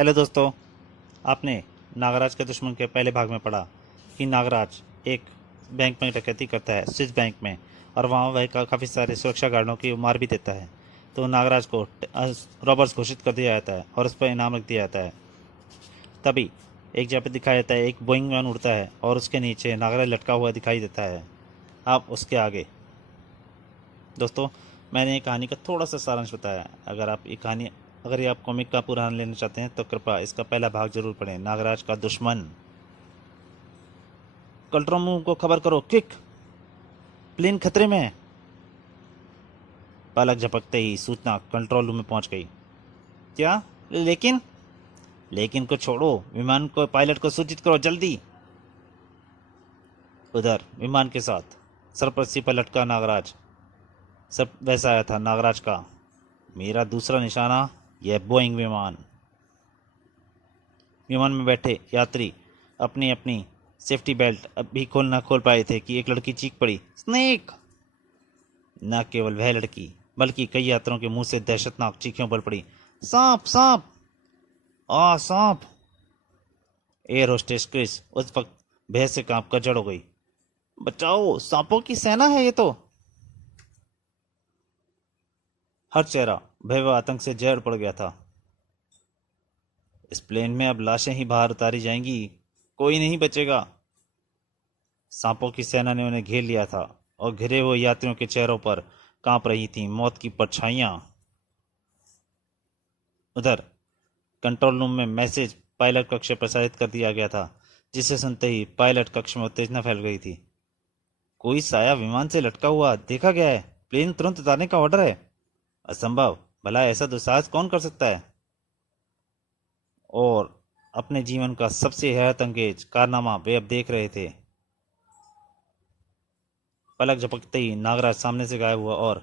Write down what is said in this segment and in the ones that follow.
Hello दोस्तों। आपने नागराज के दुश्मन के पहले भाग में पढ़ा कि नागराज एक बैंक में डकैती करता है, स्विस बैंक में, और वहाँ वह काफ़ी सारे सुरक्षा गार्डों की मार भी देता है। तो नागराज को रॉबर्स घोषित कर दिया जाता है और उस पर इनाम रख दिया जाता है। तभी एक जगह पे दिखाया जाता है, एक बोइंग मैन उड़ता है और उसके नीचे नागराज लटका हुआ दिखाई देता है। आप उसके आगे दोस्तों, मैंने ये कहानी का थोड़ा सा सारांश बताया। अगर ये आप कॉमिक का पूरा आनंद लेना चाहते हैं तो कृपया इसका पहला भाग जरूर पढ़ें, नागराज का दुश्मन। कंट्रोल रूम को खबर करो, क्विक, प्लेन खतरे में है। पलक झपकते ही सूचना कंट्रोल रूम में पहुंच गई। क्या? लेकिन लेकिन को छोड़ो, विमान को, पायलट को सूचित करो जल्दी। उधर विमान के साथ सरपस्ती पर लटका नागराज। सब वैसा आया था नागराज का। मेरा दूसरा निशाना, यह बोइंग विमान। विमान में बैठे यात्री अपनी अपनी सेफ्टी बेल्ट अभी खोल पाए थे कि एक लड़की चीख पड़ी, स्नेक! न केवल वह लड़की बल्कि कई यात्रियों के मुंह से दहशतनाक चीखें उबल पड़ी, सांप सांप, आ सांप! एयर होस्टेस क्रिस उस वक्त भय से कांप कर जड़ हो गई। बचाओ, सांपों की सेना है ये तो! हर चेहरा भय व आतंक से जड़ पड़ गया था। इस प्लेन में अब लाशें ही बाहर उतारी जाएंगी, कोई नहीं बचेगा। सांपों की सेना ने उन्हें घेर लिया था और घिरे हुए यात्रियों के चेहरों पर कांप रही थीं मौत की परछाइयां। उधर कंट्रोल रूम में मैसेज पायलट कक्ष से प्रसारित कर दिया गया था, जिसे सुनते ही पायलट कक्ष में उत्तेजना फैल गई थी। कोई साया विमान से लटका हुआ देखा गया है, प्लेन तुरंत उतारने का ऑर्डर है। असंभव, भला ऐसा दुस्साहस कौन कर सकता है? और अपने जीवन का सबसे हैरत अंगेज कारनामा वे अब देख रहे थे। पलक झपकते ही नागराज सामने से गायब हुआ और,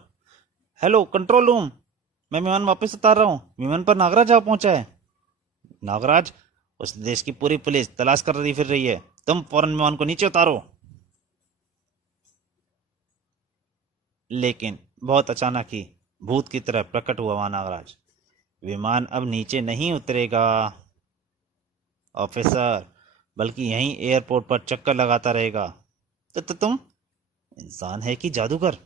हेलो कंट्रोल रूम, मैं विमान वापस उतार रहा हूँ, विमान पर नागराज आ पहुंचा है। नागराज? उस देश की पूरी पुलिस तलाश कर रही फिर रही है, तुम फौरन विमान को नीचे उतारो। लेकिन बहुत अचानक ही भूत की तरह प्रकट हुआ वहां नागराज। विमान अब नीचे नहीं उतरेगा ऑफिसर, बल्कि यहीं एयरपोर्ट पर चक्कर लगाता रहेगा। तो तुम इंसान है कि जादूगर?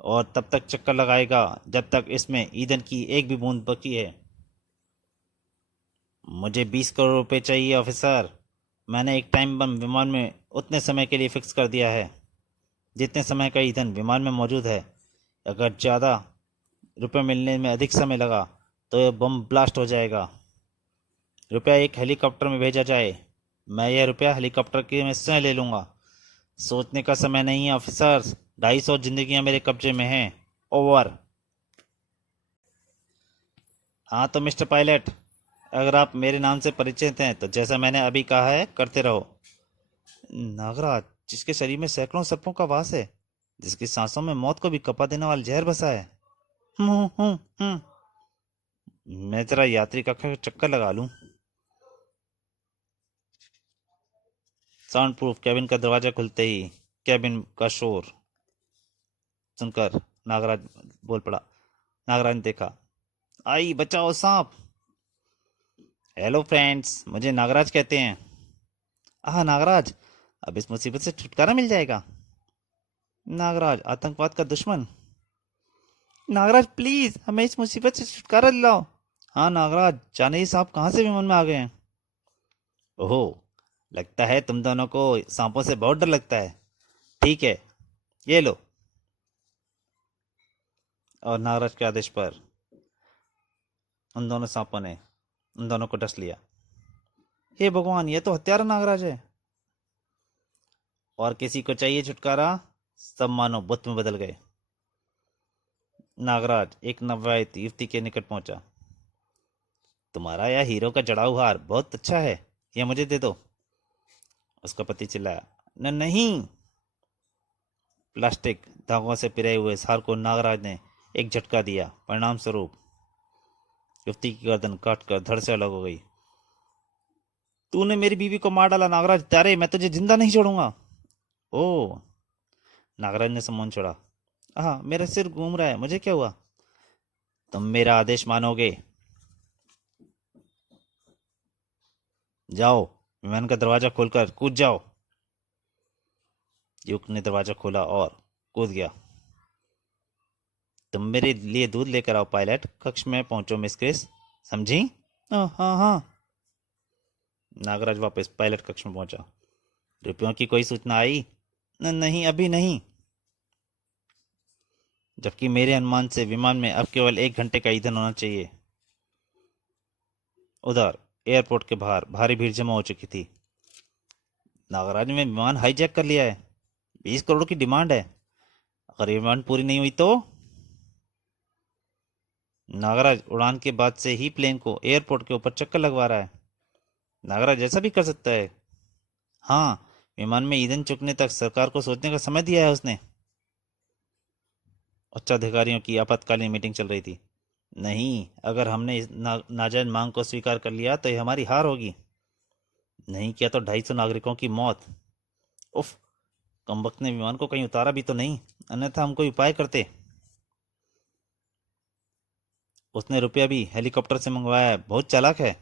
और तब तक चक्कर लगाएगा जब तक इसमें ईंधन की एक भी बूंद बची है। मुझे 20 करोड़ रुपए चाहिए ऑफिसर। मैंने एक टाइम बम विमान में उतने समय के लिए फिक्स कर दिया है जितने समय का ईंधन विमान में मौजूद है। अगर ज़्यादा रुपए मिलने में अधिक समय लगा तो यह बम ब्लास्ट हो जाएगा। रुपया एक हेलीकॉप्टर में भेजा जाए। मैं यह रुपया हेलीकॉप्टर के में स्वयं ले लूँगा। सोचने का समय नहीं है ऑफिसर्स, 250 जिंदगियां मेरे कब्जे में हैं। ओवर। हाँ तो मिस्टर पायलट, अगर आप मेरे नाम से परिचित हैं तो जैसा मैंने अभी कहा है करते रहो। नागराज, जिसके शरीर में सैकड़ों सर्पों का वास है, जिसकी सांसों में मौत को भी कपा देने वाला जहर बसा है। हूँ। मैं जरा यात्री कक्ष का चक्कर लगा लूं। साउंड प्रूफ कैबिन का दरवाजा खुलते ही कैबिन का शोर सुनकर नागराज बोल पड़ा। नागराज ने देखा, आई बचाओ सांप! हेलो फ्रेंड्स, मुझे नागराज कहते हैं। आह नागराज, अब इस मुसीबत से छुटकारा मिल जाएगा। नागराज, आतंकवाद का दुश्मन। नागराज प्लीज, हमें इस मुसीबत से छुटकारा दिलाओ। हाँ नागराज, जाने ही सांप कहाँ से विमान में आ गए हैं। ओहो, लगता है तुम दोनों को सांपों से बहुत डर लगता है। ठीक है, ये लो। और नागराज के आदेश पर उन दोनों सांपों ने उन दोनों को डस लिया। हे भगवान, ये तो हत्यारा नागराज है। और किसी को चाहिए छुटकारा? सब मानो बुत में बदल गए। नागराज एक नवविवाहित युवती के निकट पहुंचा। तुम्हारा यह हीरो का जड़ाऊ हार बहुत अच्छा है, यह मुझे दे दो। उसका पति चिल्लाया, नहीं। प्लास्टिक धागों से पिरे हुए इस हार को नागराज ने एक झटका दिया। परिणाम स्वरूप युवती की गर्दन काट कर धड़ से अलग हो गई। तूने मेरी बीवी को मार डाला नागराज, तारे मैं तुझे जिंदा नहीं छोड़ूंगा। ओ, नागराज ने सम्मोहन छोड़ा। मेरा सिर घूम रहा है, मुझे क्या हुआ? तुम मेरा आदेश मानोगे? जाओ, विमान का दरवाजा खोलकर कूद जाओ। युग ने दरवाजा खोला और कूद गया। तुम मेरे लिए दूध लेकर आओ पायलट, कक्ष में पहुंचो मिस क्रिस, समझी? हाँ हाँ हाँ। नागराज वापस पायलट कक्ष में पहुंचा। रुपयों की कोई सूचना आई? नहीं, अभी नहीं। जबकि मेरे अनुमान से विमान में अब केवल 1 घंटे का ईंधन होना चाहिए। उधर एयरपोर्ट के बाहर भारी भीड़ जमा हो चुकी थी। नागराज ने विमान हाईजैक कर लिया है। 20 करोड़ की डिमांड है। अगर ये डिमांड पूरी नहीं हुई तो? नागराज उड़ान के बाद से ही प्लेन को एयरपोर्ट के ऊपर चक्कर लगवा रहा है। नागराज ऐसा भी कर सकता है। हाँ, विमान में ईंधन चुकने तक सरकार को सोचने का समय दिया है उसने। उच्च अधिकारियों की आपातकालीन मीटिंग चल रही थी। नहीं, अगर हमने इस नाजायज मांग को स्वीकार कर लिया तो ये हमारी हार होगी। नहीं किया तो 250 नागरिकों की मौत। उफ, कमबख्त ने विमान को कहीं उतारा भी तो नहीं, अन्यथा हम कोई उपाय करते। उसने रुपया भी हेलीकॉप्टर से मंगवाया है, बहुत चालाक है।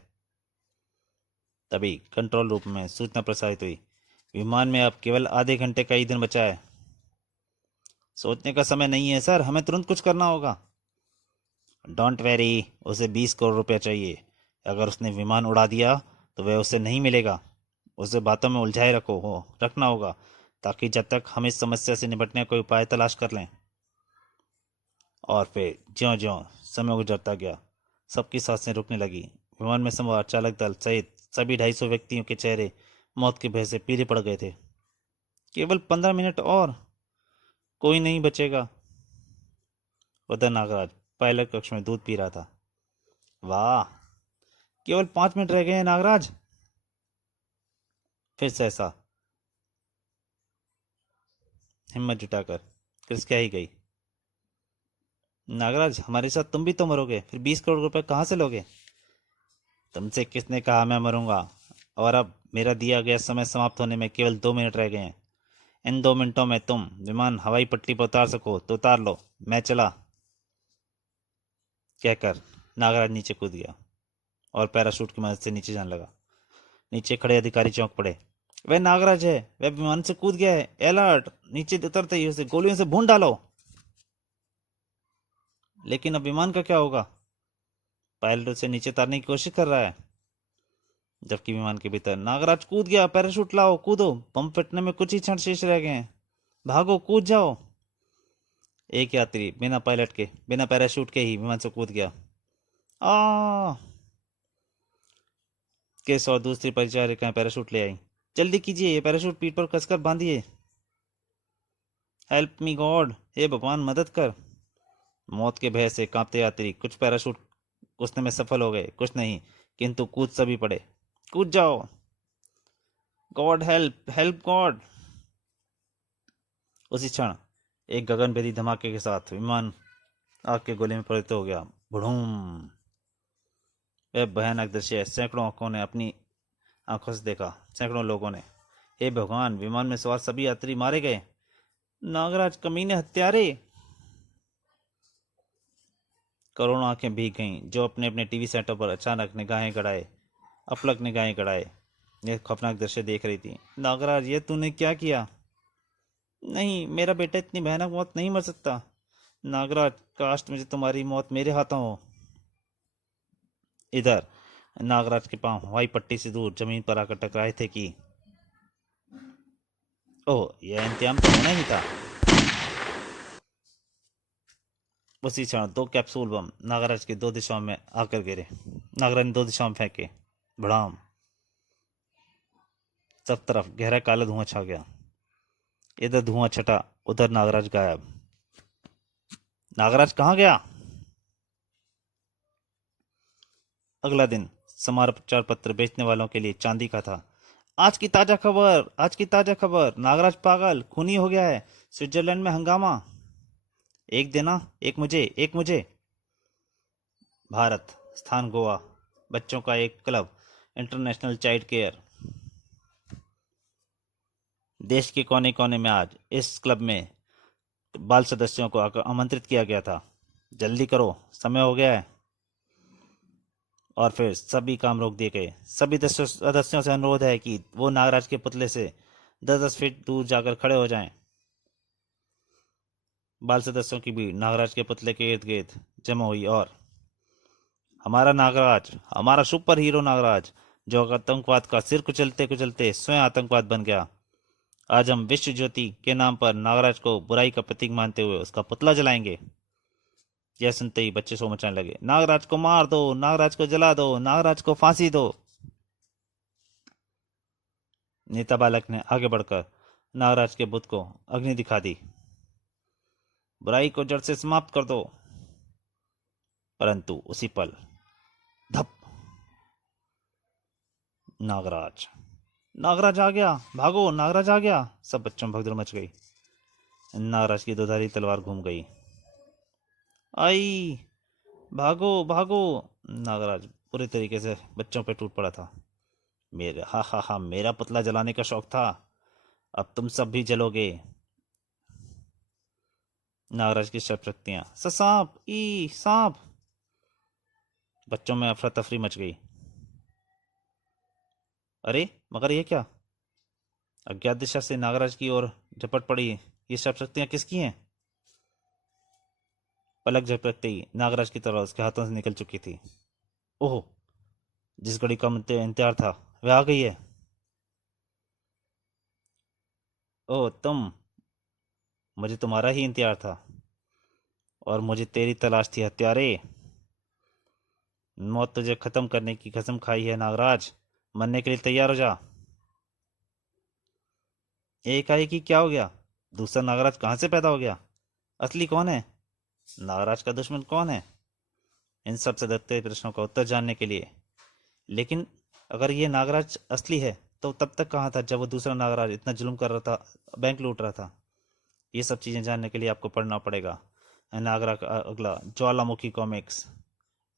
तभी कंट्रोल रूम में सूचना प्रसारित हुई। विमान में अब केवल आधे घंटे का ईंधन बचा है। सोचने का समय नहीं है सर, हमें तुरंत कुछ करना होगा। डोंट वेरी, उसे 20 करोड़ रुपया चाहिए। अगर उसने विमान उड़ा दिया तो वह उसे नहीं मिलेगा। उसे बातों में उलझाए रखना होगा, ताकि जब तक हम इस समस्या से निपटने का कोई उपाय तलाश कर लें। और फिर ज्यों ज्यों समय गुजरता गया, सबकी सांसें रुकने लगी। विमान में सवार चालक दल सहित सभी 250 व्यक्तियों के चेहरे मौत के भय से पीले पड़ गए थे। केवल 15 मिनट और, कोई नहीं बचेगा। उधर नागराज पायलट कक्ष में दूध पी रहा था। वाह, केवल 5 मिनट रह गए हैं नागराज। फिर सहसा हिम्मत जुटाकर क्रिस कह ही गई, नागराज हमारे साथ तुम भी तो मरोगे, फिर 20 करोड़ रुपए कहाँ से लोगे? तुमसे किसने कहा मैं मरूंगा? और अब मेरा दिया गया समय समाप्त होने में केवल 2 मिनट रह गए हैं। इन 2 मिनटों में तुम विमान हवाई पट्टी पर उतार सको तो उतार लो, मैं चला। कहकर नागराज नीचे कूद गया और पैराशूट की मदद से नीचे जाने लगा। नीचे खड़े अधिकारी चौंक पड़े। वह नागराज है, वह विमान से कूद गया है, अलर्ट! नीचे उतरते ही उसे गोलियों से भून डालो। लेकिन अब विमान का क्या होगा? पायलट उसे नीचे उतारने की कोशिश कर रहा है, जबकि विमान के भीतर नागराज कूद गया। पैराशूट लाओ, कूदो, बम फटने में कुछ ही क्षण शेष रह गए हैं। भागो, कूद जाओ। एक यात्री बिना पायलट के, बिना पैराशूट के ही विमान से कूद गया। आ केस और दूसरी परिचारिकाएं पैराशूट ले आई। जल्दी कीजिए, ये पैराशूट पीठ पर कसकर बांधिए। हेल्प मी गॉड, हे भगवान मदद कर। मौत के भय से कांपते यात्री कुछ पैराशूट कसने में सफल हो गए, कुछ नहीं, किंतु कूद सभी पड़े। कूद जाओ। God help, help God. उसी क्षण एक गगनभेदी धमाके के साथ विमान आग के गोले में परिणत हो गया। भड़ूम! वह भयानक दृश्य सैकड़ों आंखों ने अपनी आंखों से देखा, सैकड़ों लोगों ने। हे भगवान, विमान में सवार सभी यात्री मारे गए। नागराज, कमीने, हत्यारे! करोड़ों आंखें भीग गईं जो अपने अपने टीवी सेटों पर अचानक निगाहें गड़ाए, अपलक निगाहें गड़ाए यह खौफनाक दृश्य देख रही थी। नागराज, ये तूने क्या किया? नहीं, मेरा बेटा इतनी भयानक मौत नहीं मर सकता। नागराज, काश मुझे तुम्हारी मौत मेरे हाथों हो। इधर नागराज के पांव हवाई पट्टी से दूर जमीन पर आकर टकराए थे कि ओह, यह इंतजाम तो होना ही था। उसी क्षण 2 कैप्सूल बम नागराज की 2 दिशाओं में आकर गिरे। नागराज ने 2 दिशाओं में फेंके। भड़ाम! सब तरफ गहरा काला धुआं छा गया। इधर धुआं छटा, उधर नागराज गायब। नागराज कहाँ गया? अगला दिन समाचार पत्र बेचने वालों के लिए चांदी का था। आज की ताजा खबर, आज की ताजा खबर, नागराज पागल खूनी हो गया है, स्विट्जरलैंड में हंगामा। एक देना, एक मुझे, एक मुझे। भारत, स्थान गोवा, बच्चों का एक क्लब, इंटरनेशनल चाइल्ड केयर। देश के कोने कोने में आज इस क्लब में बाल सदस्यों को आमंत्रित किया गया था। जल्दी करो, समय हो गया है। और फिर सभी काम रोक दिए गए। सभी सदस्यों से अनुरोध है कि वो नागराज के पुतले से 10-10 फीट दूर जाकर खड़े हो जाएं। बाल सदस्यों की भीड़ नागराज के पुतले के इर्द गिर्द जमा हुई और हमारा नागराज, हमारा सुपर हीरो नागराज, जो आतंकवाद का सिर कुचलते कुचलते स्वयं आतंकवाद बन गया। आज हम विश्व ज्योति के नाम पर नागराज को बुराई का प्रतीक मानते हुए उसका पुतला जलाएंगे। यह सुनते ही बच्चे सो मचाने लगे। नागराज को मार दो, नागराज को जला दो, नागराज को फांसी दो। नेता बालक ने आगे बढ़कर नागराज के बुत को अग्नि दिखा दी। बुराई को जड़ से समाप्त कर दो। परंतु उसी पल धप, नागराज, नागराज आ गया, भागो, नागराज आ गया। सब बच्चों में भगदड़ मच गई। नागराज की दोधारी तलवार घूम गई। आई, भागो भागो। नागराज पूरे तरीके से बच्चों पे टूट पड़ा था। मेरा हा हा हा, मेरा पुतला जलाने का शौक था, अब तुम सब भी जलोगे। नागराज की शर्त शक्तियां, सांप, ई सांप। बच्चों में अफरा तफरी मच गई। अरे मगर ये क्या? अज्ञात दिशा से नागराज की ओर झपट पड़ी। ये सब शक्तियां किसकी हैं? पलक झपकते ही नागराज की तरह उसके हाथों से निकल चुकी थी। ओह, जिस घड़ी का इंतजार था वह आ गई है। ओह तुम, मुझे तुम्हारा ही इंतजार था और मुझे तेरी तलाश थी हत्यारे। मौत तुझे खत्म करने की कसम खाई है नागराज, मरने के लिए तैयार हो जा। एकाएकी क्या हो गया? दूसरा नागराज कहाँ से पैदा हो गया? असली कौन है? नागराज का दुश्मन कौन है? इन सब सदत्ते प्रश्नों का उत्तर जानने के लिए, लेकिन अगर ये नागराज असली है तो तब तक कहाँ था जब वो दूसरा नागराज इतना जुल्म कर रहा था, बैंक लूट रहा था? ये सब चीजें जानने के लिए आपको पढ़ना पड़ेगा नागरा का अगला ज्वालामुखी कॉमिक्स,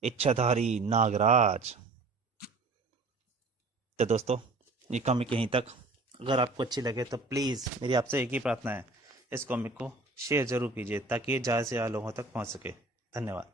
इच्छाधारी नागराज। तो दोस्तों, ये कॉमिक यहीं तक। अगर आपको अच्छी लगे तो प्लीज़ मेरी आपसे एक ही प्रार्थना है, इस कॉमिक को शेयर जरूर कीजिए ताकि ये ज़्यादा से ज़्यादा लोगों तक पहुंच सके। धन्यवाद।